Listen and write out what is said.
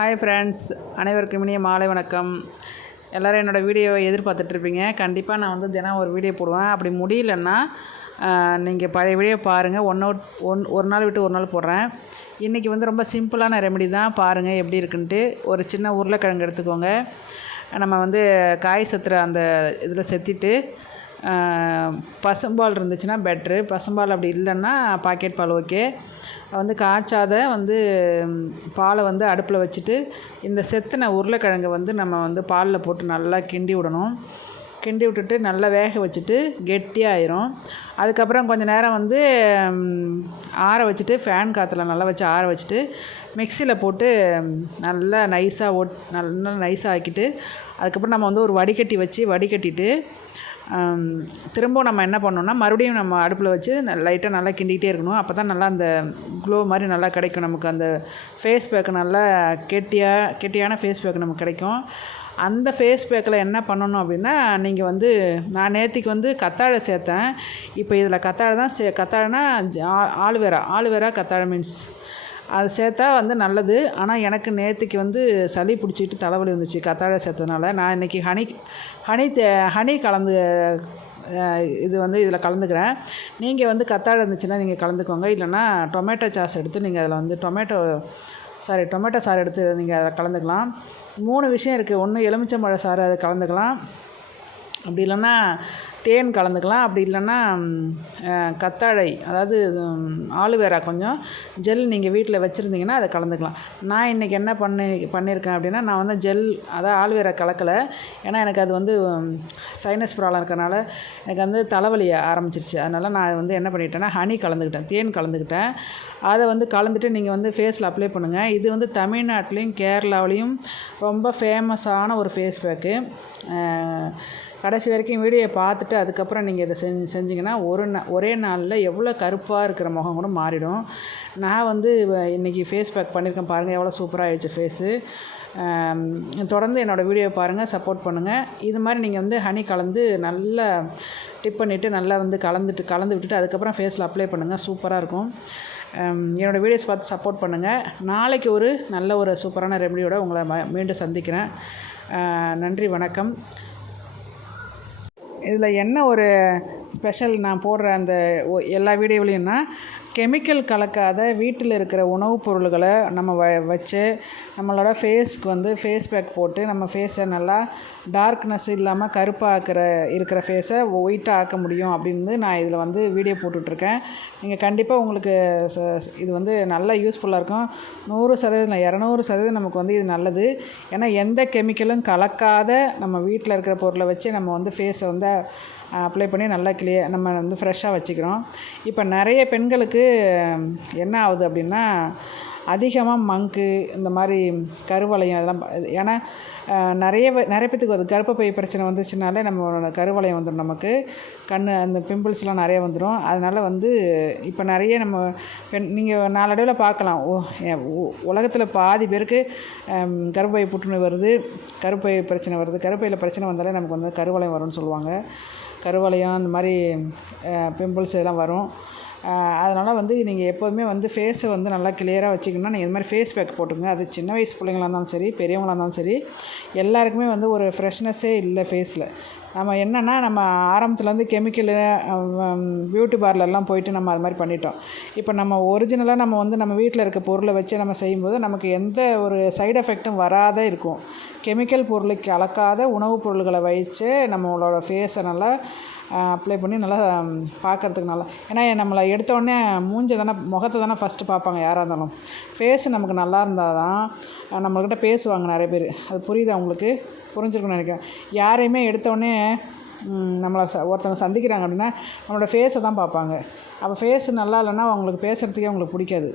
Hi friends, அனைவருக்கும் இனிய மாலை வணக்கம். எல்லோரும் என்னோடய வீடியோவை எதிர்பார்த்துட்ருப்பீங்க. கண்டிப்பாக நான் வந்து தினம் ஒரு வீடியோ போடுவேன். அப்படி முடியலன்னா நீங்கள் பழைய வீடியோ பாருங்கள். ஒரு நாள் விட்டு ஒரு நாள் போடுறேன். இன்றைக்கி வந்து ரொம்ப சிம்பிளான ரெமெடி தான், பாருங்கள் எப்படி இருக்குன்ட்டு. ஒரு சின்ன உருளைக்கிழங்கு எடுத்துக்கோங்க. நம்ம வந்து காய் செத்துற அந்த இதில் செத்திட்டு பசும்பால் இருந்துச்சுன்னா பெட்ரு. பசும்பால் அப்படி இல்லைன்னா பாக்கெட் பால் ஓகே. வந்து காய்ச்சாத வந்து பாலை வந்து அடுப்பில் வச்சுட்டு இந்த செத்தின உருளைக்கிழங்கை வந்து நம்ம வந்து பாலில் போட்டு நல்லா கிண்டி விடணும். கிண்டி விட்டுட்டு நல்லா வேக வச்சுட்டு கெட்டியாயிரும். அதுக்கப்புறம் கொஞ்சம் நேரம் வந்து ஆற வச்சுட்டு ஃபேன் காற்றுல நல்லா வச்சு ஆற வச்சுட்டு மிக்சியில் போட்டு நல்லா நைஸாக நல்லா நைஸாக ஆக்கிட்டு அதுக்கப்புறம் நம்ம வந்து ஒரு வடிகட்டிட்டு திரும்பவும் நம்ம என்ன பண்ணோம்னா மறுபடியும் நம்ம அடுப்பில் வச்சு லைட்டாக நல்லா கிண்டிக்கிட்டே இருக்கணும். அப்போ தான் நல்லா அந்த க்ளோ மாதிரி நல்லா கிடைக்கும். நமக்கு அந்த ஃபேஸ் பேக்கு நல்லா கெட்டியான ஃபேஸ் பேக்கு நமக்கு கிடைக்கும். அந்த ஃபேஸ் பேக்கில் என்ன பண்ணணும் அப்படின்னா, நீங்கள் வந்து நான் நேற்றுக்கு வந்து கத்தாழை சேர்த்தேன். இப்போ இதில் கத்தாழை தான் கத்தாழைனா ஆலுவேரா கத்தாழை மீன்ஸ் அது சேர்த்தா வந்து நல்லது. ஆனால் எனக்கு நேற்றுக்கு வந்து சளி பிடிச்சிட்டு தலைவலி வந்துச்சு கத்தாழை சேர்த்ததுனால. நான் இன்றைக்கி ஹனி கலந்து இது வந்து இதில் கலந்துக்கிறேன். நீங்கள் வந்து கத்தாழை இருந்துச்சுன்னா நீங்கள் கலந்துக்கோங்க. இல்லைன்னா டொமேட்டோ சாஸ் எடுத்து நீங்கள் அதில் வந்து டொமேட்டோ சாறு எடுத்து நீங்கள் அதை கலந்துக்கலாம். 3 விஷயம் இருக்குது. ஒன்று எலுமிச்சம்பழ சாறு அதை கலந்துக்கலாம், அப்படி இல்லைன்னா தேன் கலந்துக்கலாம், அப்படி இல்லைன்னா கத்தாழை அதாவது ஆலுவேரா கொஞ்சம் ஜெல் நீங்கள் வீட்டில் வச்சுருந்தீங்கன்னா அதை கலந்துக்கலாம். நான் இன்றைக்கி என்ன பண்ணியிருக்கேன் அப்படின்னா, நான் வந்து ஜெல் அதாவது ஆலுவேரா கலக்கலை. ஏன்னா எனக்கு அது வந்து சைனஸ் ப்ராப்ளம் இருக்கிறனால எனக்கு வந்து தலைவலி ஆரம்பிச்சிருச்சு. அதனால் நான் வந்து என்ன பண்ணிட்டேன்னா ஹனி கலந்துக்கிட்டேன், தேன் கலந்துக்கிட்டேன். அதை வந்து கலந்துட்டு நீங்கள் வந்து ஃபேஸில் அப்ளை பண்ணுங்கள். இது வந்து தமிழ்நாட்டிலையும் கேரளாவிலையும் ரொம்ப ஃபேமஸான ஒரு ஃபேஸ் பேக்கு. கடைசி வரைக்கும் வீடியோவை பார்த்துட்டு அதுக்கப்புறம் நீங்கள் இதை செஞ்சிங்கன்னா ஒரே நாளில் எவ்வளோ கருப்பாக இருக்கிற முகம் கூட மாறிடும். நான் வந்து இன்றைக்கி ஃபேஸ் பேக் பண்ணியிருக்கேன், பாருங்கள் எவ்வளோ சூப்பராக ஆகிடுச்சு ஃபேஸு. தொடர்ந்து என்னோடய வீடியோவை பாருங்கள், சப்போர்ட் பண்ணுங்கள். இது மாதிரி நீங்கள் வந்து ஹனி கலந்து நல்லா டிப் பண்ணிவிட்டு நல்லா வந்து கலந்து விட்டுட்டு அதுக்கப்புறம் ஃபேஸில் அப்ளை பண்ணுங்கள். சூப்பராக இருக்கும். என்னோடய வீடியோஸ் பார்த்து சப்போர்ட் பண்ணுங்கள். நாளைக்கு ஒரு நல்ல ஒரு சூப்பரான ரெமெடியோட உங்களை மீண்டும் சந்திக்கிறேன். நன்றி, வணக்கம். இதில் என்ன ஒரு ஸ்பெஷல் நான் போடுற அந்த எல்லா வீடியோவிலையும்னா, கெமிக்கல் கலக்காத வீட்டில் இருக்கிற உணவுப் பொருள்களை நம்ம வச்சு நம்மளோட ஃபேஸ்க்கு வந்து ஃபேஸ் பேக் போட்டு நம்ம ஃபேஸை நல்லா டார்க்னஸ் இல்லாமல் கருப்பாக இருக்கிற ஃபேஸை ஒயிட்டாக ஆக்க முடியும் அப்படின்னு நான் இதில் வந்து வீடியோ போட்டுட்ருக்கேன். நீங்கள் கண்டிப்பாக உங்களுக்கு இது வந்து நல்லா யூஸ்ஃபுல்லாக இருக்கும். 100% 200% நமக்கு வந்து இது நல்லது. ஏன்னா எந்த கெமிக்கலும் கலக்காத நம்ம வீட்டில் இருக்கிற பொருளை வச்சு நம்ம வந்து ஃபேஸை வந்து அப்ளை பண்ணி நல்லா நம்ம வந்து ஃப்ரெஷ்ஷாக வச்சுக்கிறோம். இப்போ நிறைய பெண்களுக்கு என்ன ஆகுது அப்படின்னா, அதிகமாக மங்கு இந்த மாதிரி கருவளையம் அதெல்லாம். ஏன்னா நிறைய பேத்துக்கு அது கர்ப்பப்பை பிரச்சனை வந்துச்சுனாலே நம்ம கருவளையம் வந்துடும், நமக்கு அந்த பிம்பிள்ஸ்லாம் நிறைய வந்துடும். அதனால் வந்து இப்போ நிறைய நம்ம நீங்கள் நாளடைவில் பார்க்கலாம், உலகத்தில் பாதி பேருக்கு கர்ப்பப்பை புற்றுநோய் வருது, கருப்பை பிரச்சனை வருது. கருப்பையில் பிரச்சனை வந்தாலே நமக்கு வந்து கருவளையம் வரும்னு சொல்லுவாங்க. கருவளையம் இந்த மாதிரி பிம்பிள்ஸ் இதெல்லாம் வரும். அதனால் வந்து நீங்கள் எப்போதுமே வந்து ஃபேஸை வந்து நல்லா கிளியராக வச்சுக்கணும்னா நீங்கள் இது மாதிரி ஃபேஸ் பேக் போட்டுக்கோங்க. அது சின்ன வயசு பிள்ளைங்களாக இருந்தாலும் சரி, பெரியவங்களாக இருந்தாலும் சரி, எல்லாருக்குமே வந்து ஒரு ஃப்ரெஷ்னஸ்ஸே இல்லை ஃபேஸில். நம்ம என்னென்னா நம்ம ஆரம்பத்துலேருந்து கெமிக்கலு பியூட்டி பார்லர்லாம் போயிட்டு நம்ம அது மாதிரி பண்ணிட்டோம். இப்போ நம்ம ஒரிஜினலாக நம்ம வந்து நம்ம வீட்டில் இருக்க பொருளை வச்சு நம்ம செய்யும்போது நமக்கு எந்த ஒரு சைடு எஃபெக்ட்டும் வராத இருக்கும். கெமிக்கல் பொருளுக்கு கலக்காத உணவுப் பொருள்களை வச்சு நம்மளோட ஃபேஸை நல்லா அப்ளை பண்ணி நல்லா பார்க்குறதுக்கு நல்லா. ஏன்னா நம்மளை எடுத்தோடனே முகத்தை தானே ஃபஸ்ட்டு பார்ப்பாங்க யாராக இருந்தாலும். ஃபேஸு நமக்கு நல்லா இருந்தால் தான் நம்மக்கிட்ட பேசுவாங்க நிறைய பேர். அது புரியுது அவங்களுக்கு, புரிஞ்சிருக்குன்னு நினைக்கிறேன். யாரையுமே எடுத்தோடனே நம்மளை ஒருத்தவங்க சந்திக்கிறாங்க அப்படின்னா நம்மளோட ஃபேஸை தான் பார்ப்பாங்க. அப்போ ஃபேஸு நல்லா இல்லைன்னா அவங்களுக்கு பேசுகிறதுக்கே அவங்களுக்கு பிடிக்காது.